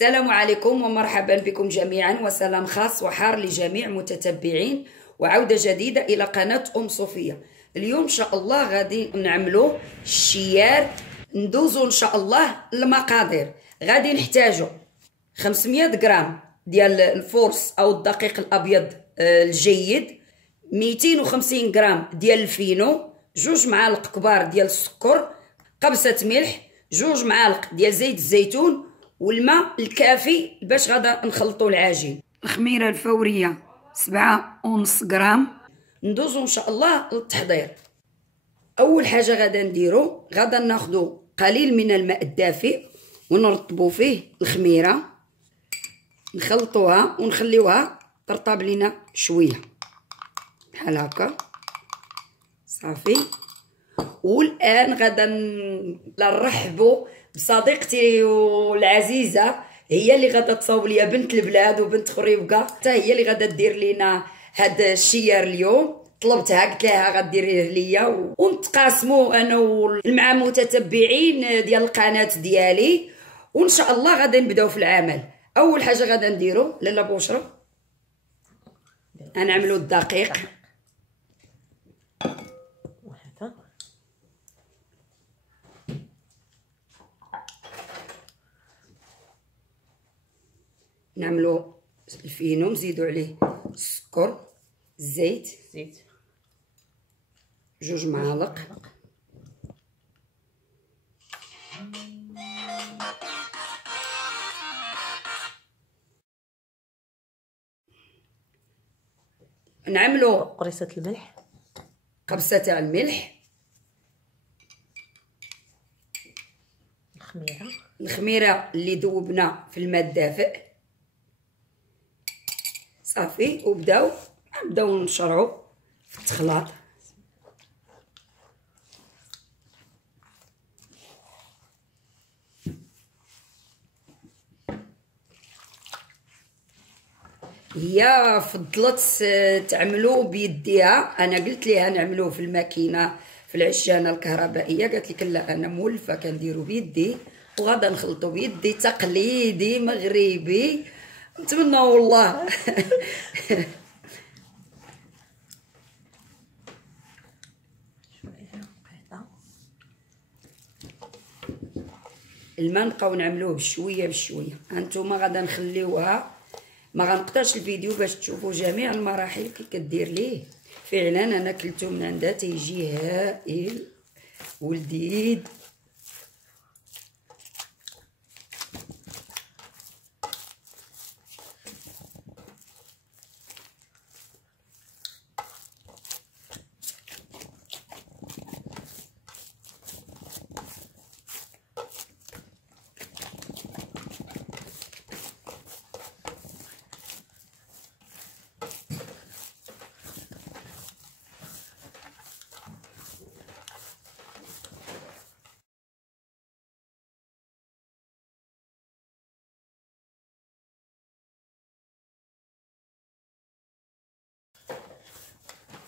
السلام عليكم ومرحبا بكم جميعا، وسلام خاص وحار لجميع متتبعين وعودة جديدة إلى قناة صوفيا. اليوم إن شاء الله غادي نعملو الشيار. ندوزو إن شاء الله المقادير. غادي نحتاجو 500 غرام ديال الفورس أو الدقيق الأبيض الجيد، 250 غرام ديال الفينو، 2 معالق كبار ديال السكر، قبسة ملح، 2 معالق ديال زيت الزيتون، والماء الكافي باش غادا نخلطوا العجين. الخميره الفوريه 7.5 غرام. ندوزو ان شاء الله للتحضير. اول حاجه غادا نديرو، غادا ناخذوا قليل من الماء الدافئ ونرطبوا فيه الخميره، نخلطوها ونخليوها ترطب لينا شويه بحال هكا صافي. والان غادا نرحبوا بصديقتي العزيزه، هي اللي غادا تصاوب ليا، بنت البلاد وبنت خريبكه، حتى هي اللي غادا دير لينا هذا الشيار اليوم. طلبتها قلت لها غديريه ليا ونتقاسموا انا مع متتبعين ديال القناه ديالي، وان شاء الله غادا نبداو في العمل. اول حاجه غادا نديرو لاله بشرى، غنعملوا الدقيق. نعملو الفينو، نزيدو عليه السكر، الزيت 2 معالق، نعملو قريصة الملح، قبسة تاع الملح، الخميرة اللي ذوبنا في الماء الدافئ صافي. وبداو نشرعوا في التخلاط. هي فضلت تعملوه بيديها، انا قلت ليها نعملوه في الماكينه في العجانه الكهربائيه، قالت لك لا انا مولفه كنديرو بيدي وغادا نخلطو بيدي تقليدي مغربي. نتمنى والله الماء نبقاو نعملوه بشويه بشويه. هانتوما غادا نخليوها، ما غنقطعش الفيديو باش تشوفوا جميع المراحل كي كدير ليه. فعلا انا كلتو من عندها تيجي هائل ولذيذ.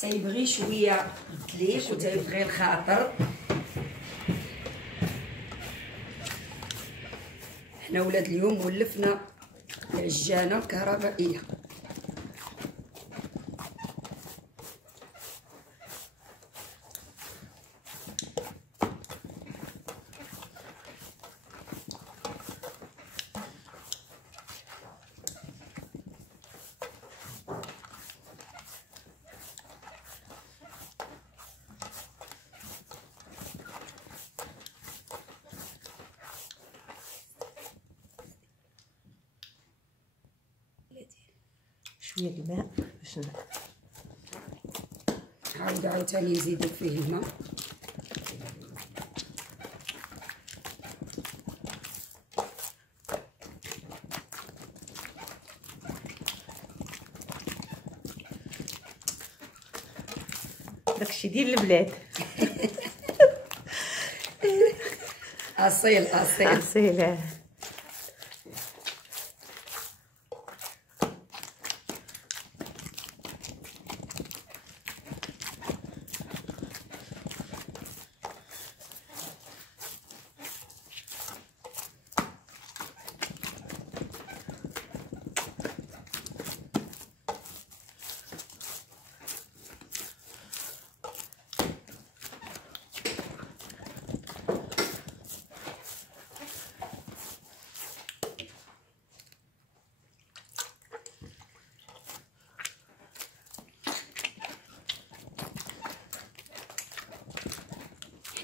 تيبغي شويه التليف وتيبغي الخاطر. حنا ولاد اليوم ولفنا العجانه الكهربائيه. شويه الماء باش عاوتاني نزيدو فيه الماء. داكشي ديال البلاد اصيل اصيل.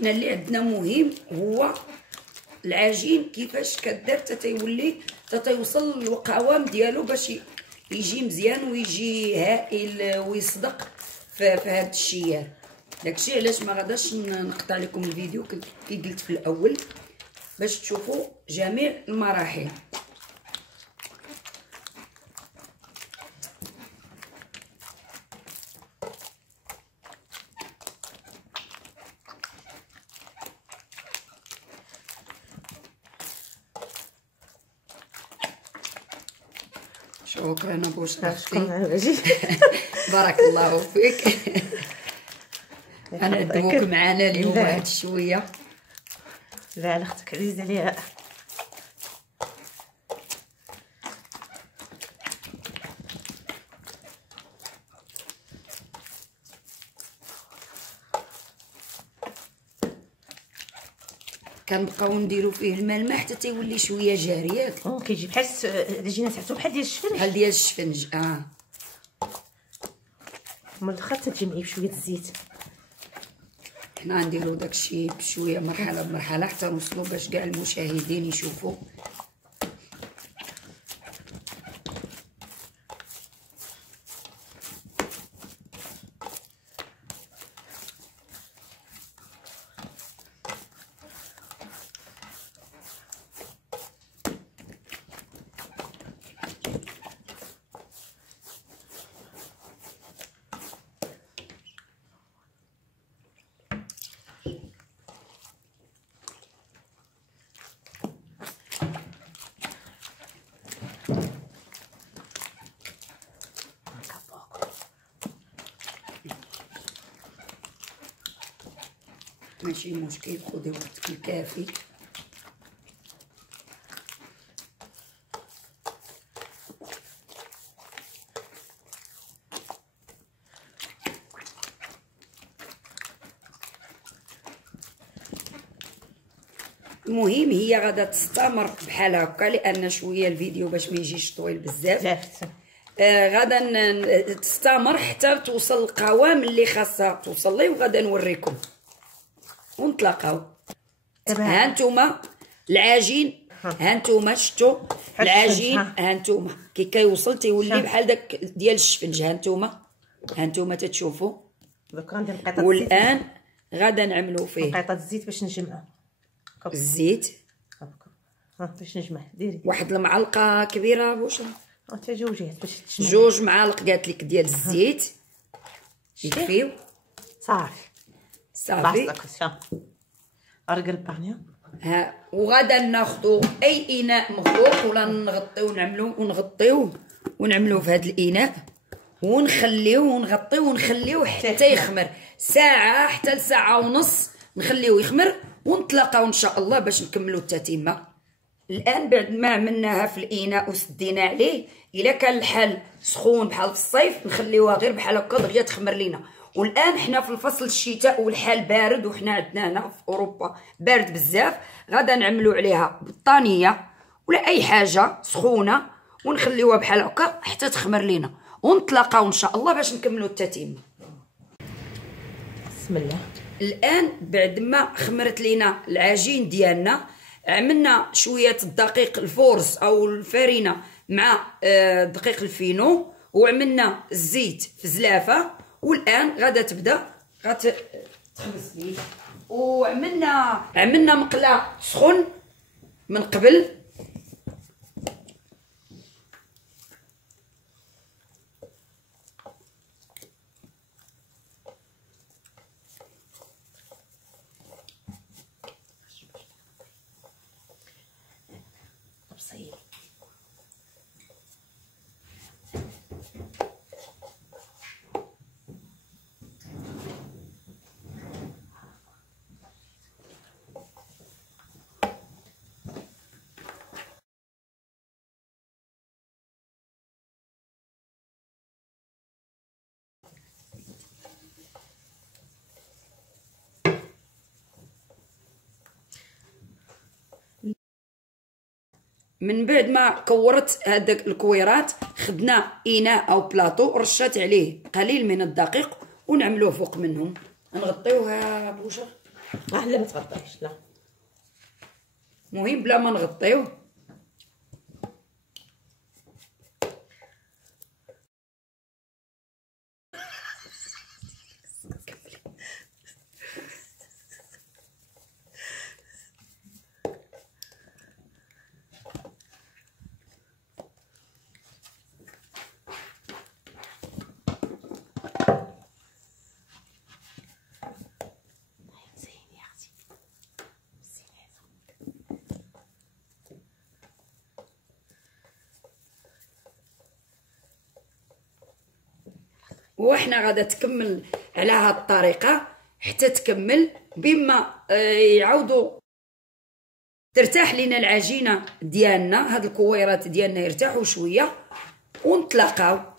حنا اللي عندنا مهم هو العجين كيفاش كدار تيولي تيوصل للقوام ديالو باش يجي مزيان ويجي هائل ويصدق في هذا الشيار. داكشي علاش ما غاداش نقطع لكم الفيديو كي قلت في الاول باش تشوفوا جميع المراحل. شكرا بوشرا اختي. بارك الله فيك. انا ندوك معنا اليوم هاد شويه. لا على اختك عزيز عليها. كنبقاو نديرو فيه الماء حتى تيولي شويه جاري ياك. كيجي بحال العجينه تاعته بحال ديال الشفنج. بحال ديال الشفنج. من الاخر تجمعيه بشويه الزيت. حنا نديرو داكشي بشويه مرحله بمرحله حتى نوصلو باش كاع المشاهدين يشوفوا. ماشي مشكل، خدي وقتك الكافي. المهم هي غادا تستمر بحال هكا لان شويه الفيديو باش ما يجيش طويل بزاف. غادا تستمر حتى توصل القوام اللي خاصها توصل ليه وغادا نوريكم ونتلاقاو. ها انتوما العجين، ها انتوما شفتوا العجين، ها انتوما كي كيوصل تيولي بحال داك ديال الشفنج. ها انتوما تتشوفوا. دوك غندير قطعه والان غادا نعملوا فيه قطعه الزيت باش نجمعو الزيت. باش نجمع ديري واحد المعلقه كبيره بوشرا، حتى جوجات باش تجمع. 2 معالق قالت لك ديال الزيت يكفيو. صافي ارجل بانيا. ها وغادا ناخذوا اي اناء مغلوق ولا نغطيوه ونعملوه في هذا الاناء ونخليوه ونغطيوه ونخليوه حتى يخمر ساعه حتى لساعه ونص. نخليوه يخمر ونتلاقاو ان شاء الله باش نكملوا التتمه. الان بعد ما عملناها في الاناء وسدينا عليه، الا كان الحل سخون بحال في الصيف نخليوها غير بحال هكا دغيا تخمر لينا. والان حنا في الفصل الشتاء والحال بارد وحنا عندنا هنا في اوروبا بارد بزاف. غادا نعملوا عليها بطانيه ولا اي حاجه سخونه ونخليوها بحال هكا حتى تخمر لينا ونتلاقاو ان شاء الله باش نكملوا التتمه. بسم الله. الان بعد ما خمرت لينا العجين ديالنا عملنا شويه الدقيق الفورس او الفرينه مع دقيق الفينو وعملنا الزيت في زلافه. والان غادا تبدا غتخبز ليه. وعملنا مقله سخن من قبل. من بعد ما كورت هذاك الكويرات خدنا اناء او بلاطو رشات عليه قليل من الدقيق ونعملوه فوق منهم. نغطيوها بوشر لا ما تغطيش، لا. مهم بلا ما نغطيوه. وحنا غادا تكمل على هاد الطريقه حتى تكمل بما يعاودوا ترتاح لينا العجينه ديالنا، هاد الكويرات ديالنا يرتاحوا شويه ونتلاقاو.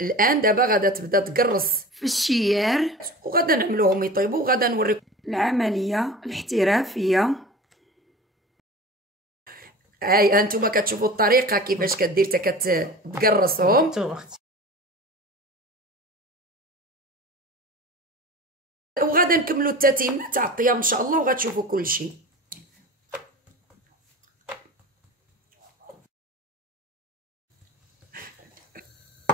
الان دابا غادا تبدا تقرص في الشيار وغادا نعملوهم يطيبوا، وغادا نوريكم العمليه الاحترافيه. هاي انتم كتشوفوا الطريقه كيفاش كدير حتى كتقرصهم. وغادا نكملوا التتمه تاع الطياب ان شاء الله وغتشوفوا كل شيء.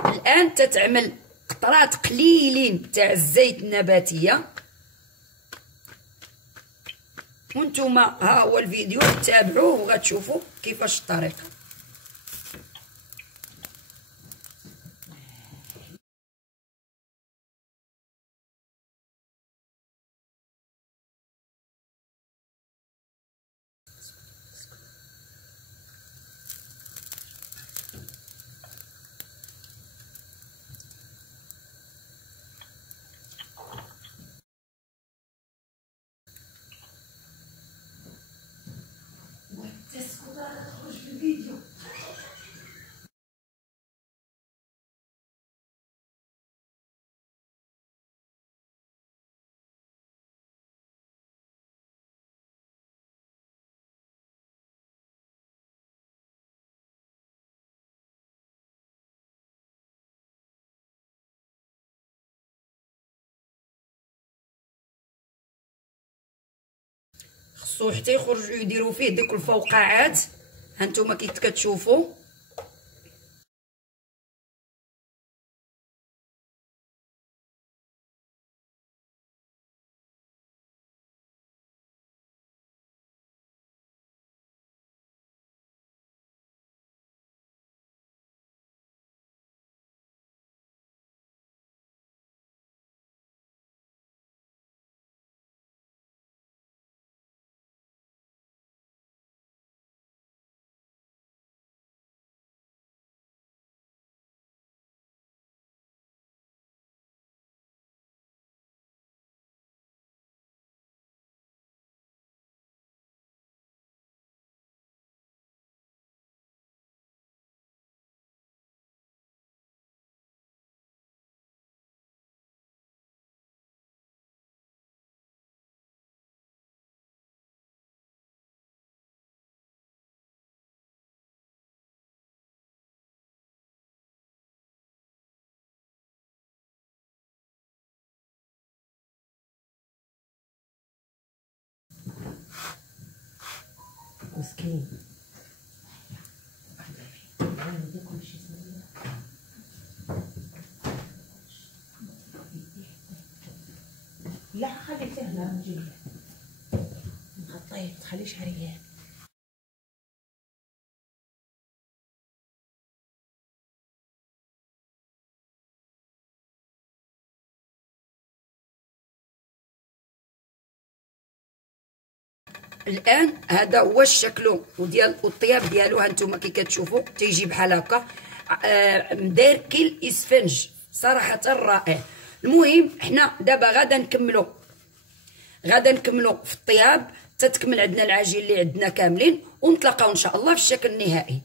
الان تتعمل قطرات قليلين تاع الزيت النباتيه، وانتم ها هو الفيديو تابعوه وغتشوفوا كيفاش الطريقه. خصو حتى يخرجوا يديروا فيه ديك الفوقعات هانتوما كي كتشوفوا. مسكين. لا خلي سهلة نجيب نغطيه تخليش عريان. الان هذا هو الشكل وديال الطياب ديالو. هانتوما كي كتشوفوا تيجي بحال هكا داير كي الاسفنج صراحه رائع. المهم حنا دابا غادا نكملوا في الطياب تتكمل عندنا العجين اللي عندنا كاملين، ونتلاقاو ان شاء الله في الشكل النهائي.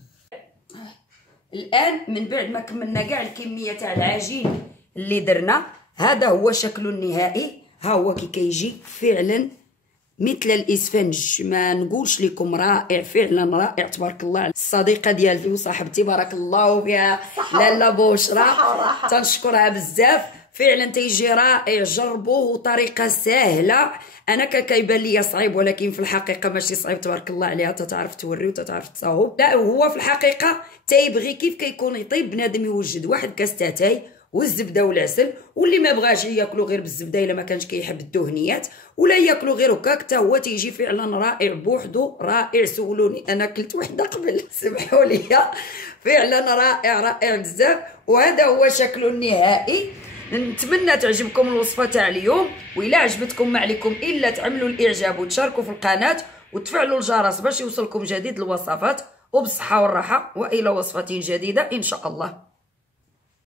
الان من بعد ما كملنا كاع الكميه تاع العجين اللي درنا، هذا هو شكله النهائي. ها هو كي كيجي فعلا مثل الاسفنج، ما نقولش لكم رائع، فعلا رائع تبارك الله. الصديقه ديالي وصاحبتي بارك الله فيها لاله بشرى تنشكرها بزاف، فعلا تيجي رائع. جربوه طريقه سهله، انا كيبان ليا صعيب ولكن في الحقيقه ماشي صعيب تبارك الله عليها، تتعرف توري وتتعرف تصاوب. لا هو في الحقيقه تيبغي كيف كيكون يطيب بنادم يوجد واحد كاس تاتاي والزبده والعسل، واللي ما بغاش ياكلو غير بالزبده الا ما كانش كيحب الدهنيات، ولا ياكلو غير هكاك حتى هو تيجي فعلا رائع بوحدو رائع. سولوني انا كلت وحده قبل سمحوا لي، فعلا رائع بزاف. وهذا هو شكله النهائي. نتمنى تعجبكم الوصفه تاع اليوم، والا عجبتكم ما عليكم الا تعملوا الاعجاب وتشاركوا في القناه وتفعلوا الجرس باش يوصلكم جديد الوصفات. وبالصحه والراحه والى وصفه جديده ان شاء الله.